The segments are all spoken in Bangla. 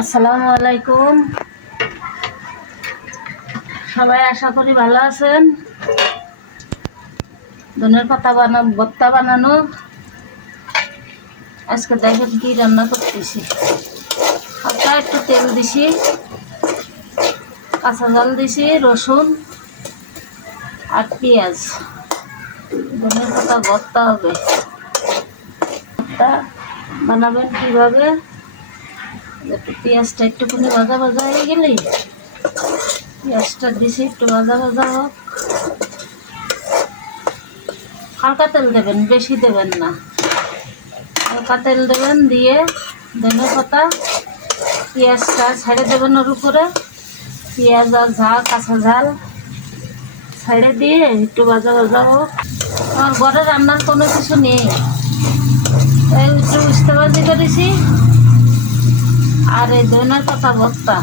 আসসালামু আলাইকুম। সবাই আশা করি ভালো আছেন। ধনের পাতা ভর্তা বানানো। আজকে দেখেন কি রান্না করতেছি। হালকা একটু তেল দিছি, কাঁচা ঝাল দিছি, রসুন আর পেঁয়াজ। ধনের পাতা ভর্তা হবে। ভর্তা বানাবেন কিভাবে? একটু পেঁয়াজটা একটুখানি ভাজা ভাজা হয়ে গেলেই পেঁয়াজটা দিছি, একটু ভাজা ভাজা হোক। হালকা তেল দেবেন, বেশি দেবেন না। হালকা তেল দেবেন, দিয়ে ধনে পাতা পেঁয়াজটা ছেড়ে দেবেন ওর উপরে। পেঁয়াজ আর ঝাল, কাঁচা ঝাল ছেড়ে দিয়ে একটু ভাজা ভাজা হোক। আমার ঘরে রান্নার কোনো কিছু নেই, তাই একটু উস্তেবাজি করেছি। আর এই ধনে পাতা ভর্তা।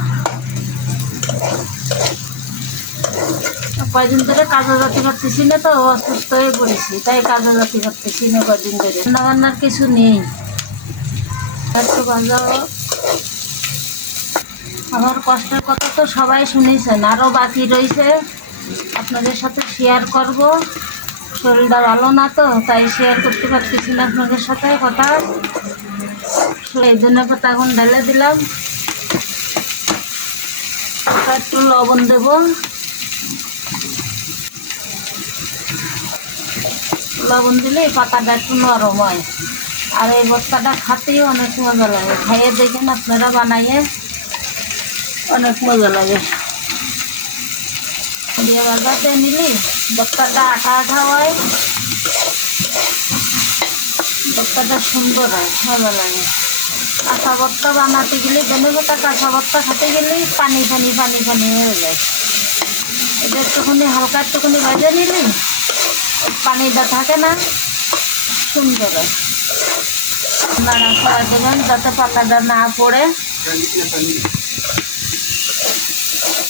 কয়দিন ধরে কাজে জাতি করতেছি না, তো অসুস্থ হয়ে পড়েছি, তাই কাজে জাতি করতেছি না কয়দিন ধরে। রান্না বান্নার কিছু নেই, একটু ভাজা হোক। আমার কষ্টের কথা তো সবাই শুনেছেন, আরও বাকি রয়েছে, আপনাদের সাথে শেয়ার করব। শরীরটা ভালো না, তো তাই শেয়ার করতে পারতেছি না আপনাদের সাথে কথা। এই জন্য কথা এখন ঢেলে দিলাম। একটু লবণ দেব, লবণ দিলে এই পাতাটা একটু নরম হয়। আর এই ভর্তাটা খাতেও অনেক মজা লাগে। খাইয়ে দেখেন আপনারা, বানাইয়ে অনেক মজা লাগে। দিয়ে ভাজাতে নিলি ভর্তাটা আঠা আঠা হয়, ভর্তাটা সুন্দর হয়, মজা লাগে। কাঁচা ভর্তা বানাতে গেলে, ধনে পাতা কাঁচা ভর্তা খেতে গেলেই পানি পানি পানি পানি হয়ে যায়। এটা একটুখানি হালকা একটুখানি ভেজে নিলি পানিটা থাকে না, সুন্দর হয়। নাড়াচাড়া দেবেন যাতে পাতাটা না পড়ে,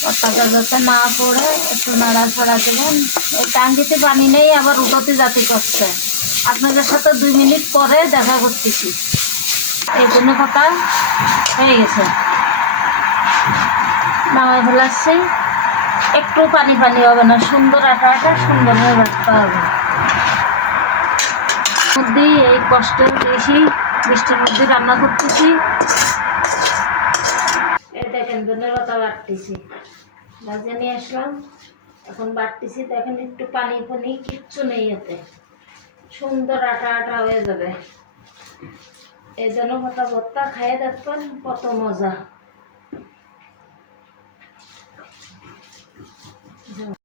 পাতাটা যাতে না পড়ে একটু নাড়াচাড়া দেবেন। এই টাঙ্গিতে পানি নেই, আবার উঠোতে জাতি করছে। আপনাদের সাথে 2 মিনিট পরে দেখা করতেছি। এই জন্য পাতা হয়ে গেছে, নামায় ফেলাচ্ছি। একটু পানি পানি হবে না, সুন্দর আটা আটা সুন্দরভাবে রাখতে হবে। মধ্যেই এই কষ্টের বেশি বৃষ্টির মধ্যে রান্না করতেছি। এই দেখেন ধনের পাতা বাটতেছি, ভাজে নিয়ে আসলাম, এখন বাটতেছি। দেখেন একটু পানি পানি কিচ্ছু নেই, এতে সুন্দর আটা আটা হয়ে যাবে। এই জন্য পাতা ভর্তা খাইয়ে দেখবেন কত মজা।